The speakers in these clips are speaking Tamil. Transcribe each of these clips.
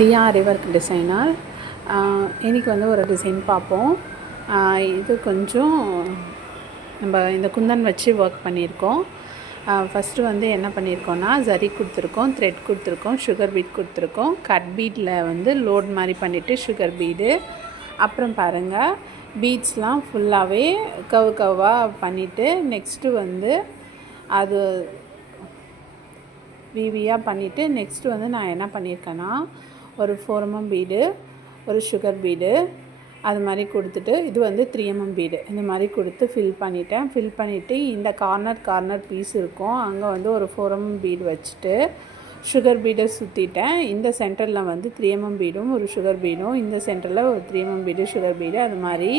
தியா ரிவர்க் டிசைனர். இன்றைக்கி வந்து ஒரு டிசைன் பார்ப்போம். இது கொஞ்சம் நம்ம இந்த குந்தன் வச்சு ஒர்க் பண்ணியிருக்கோம். ஃபஸ்ட்டு வந்து என்ன பண்ணியிருக்கோன்னா, ஜரி கொடுத்துருக்கோம், த்ரெட் கொடுத்துருக்கோம், சுகர் பீட் கொடுத்துருக்கோம். கட் பீட்டில் வந்து லோட் மாதிரி பண்ணிவிட்டு சுகர் பீடு, அப்புறம் பாருங்கள் பீட்ஸ்லாம் ஃபுல்லாகவே கவ்வாக பண்ணிவிட்டு நெக்ஸ்ட்டு வந்து அது விவியாக பண்ணிவிட்டு நெக்ஸ்ட்டு வந்து நான் என்ன பண்ணியிருக்கேன்னா, ஒரு 4 mm பீடு, ஒரு சுகர் பீடு அது மாதிரி கொடுத்துட்டு, இது வந்து 3 mm பீடு இந்த மாதிரி கொடுத்து ஃபில் பண்ணிட்டேன். ஃபில் பண்ணிவிட்டு இந்த கார்னர் பீஸ் இருக்கும், அங்கே வந்து ஒரு 4 mm பீடு வச்சுட்டு சுகர் பீடை சுற்றிட்டேன். இந்த சென்டரில் வந்து 3 mm பீடும் ஒரு சுகர் பீடும், இந்த சென்டரில் ஒரு 3 mm பீடு சுகர் பீடு அது மாதிரி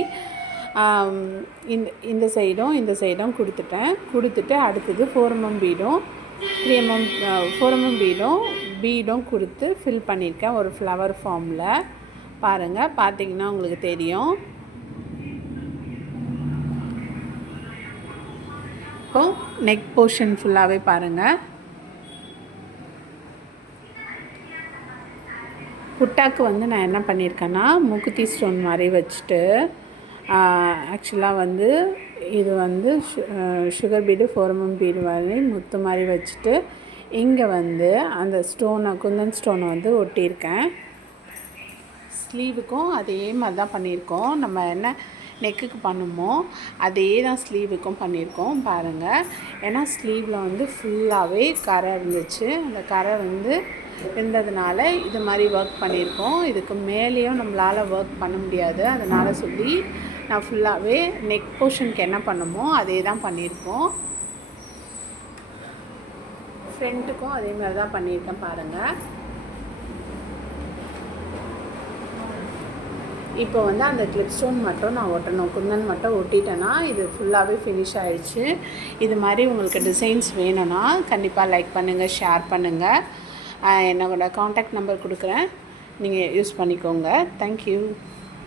இந்த சைடும் கொடுத்துட்டு அடுத்தது 4 mm பீடும் 3 mm 4 mm பீடும் கொடுத்து ஃபில் பண்ணியிருக்கேன் ஒரு ஃப்ளவர் ஃபார்மில். பாருங்கள், பார்த்தீங்கன்னா உங்களுக்கு தெரியும். இப்போது நெக் போர்ஷன் ஃபுல்லாகவே பாருங்கள். புட்டாக்கு வந்து நான் என்ன பண்ணியிருக்கேன்னா, மூக்குத்தி ஸ்டோன் மாதிரி வச்சுட்டு, ஆக்சுவலாக வந்து இது வந்து சுகர் பீடு 4 mm பீடு மாதிரி முத்து மாதிரி வச்சுட்டு, இங்கே வந்து அந்த குந்தன் ஸ்டோனை வந்து ஒட்டியிருக்கேன். ஸ்லீவுக்கும் அதே மாதிரி தான் பண்ணியிருக்கோம். நம்ம என்ன நெக்குக்கு பண்ணுமோ அதே தான் ஸ்லீவுக்கும் பண்ணியிருக்கோம் பாருங்கள். ஏன்னா ஸ்லீவில் வந்து ஃபுல்லாகவே கரை இருந்துச்சு, அந்த கரை வந்து இருந்ததுனால இது மாதிரி ஒர்க் பண்ணியிருக்கோம். இதுக்கு மேலேயும் நம்மளால் ஒர்க் பண்ண முடியாது, அதனால் சொல்லி நான் ஃபுல்லாகவே நெக் போர்ஷனுக்கு என்ன பண்ணுமோ அதே தான் பண்ணியிருக்கோம். ஃப்ரண்ட்டுக்கும் அதே மாதிரி தான் பண்ணியிருக்கேன் பாருங்கள். இப்போ வந்து அந்த கிளிப் ஸ்டோன் மட்டும் நான் ஒட்டணும், குந்தன் மட்டும் ஒட்டிட்டேன்னா இது ஃபுல்லாகவே ஃபினிஷ் ஆகிடுச்சு. இது மாதிரி உங்களுக்கு டிசைன்ஸ் வேணும்னா கண்டிப்பாக லைக் பண்ணுங்கள், ஷேர் பண்ணுங்கள். என்னோட காண்டாக்ட் நம்பர் கொடுக்குறேன், நீங்கள் யூஸ் பண்ணிக்கோங்க. தேங்க்யூ.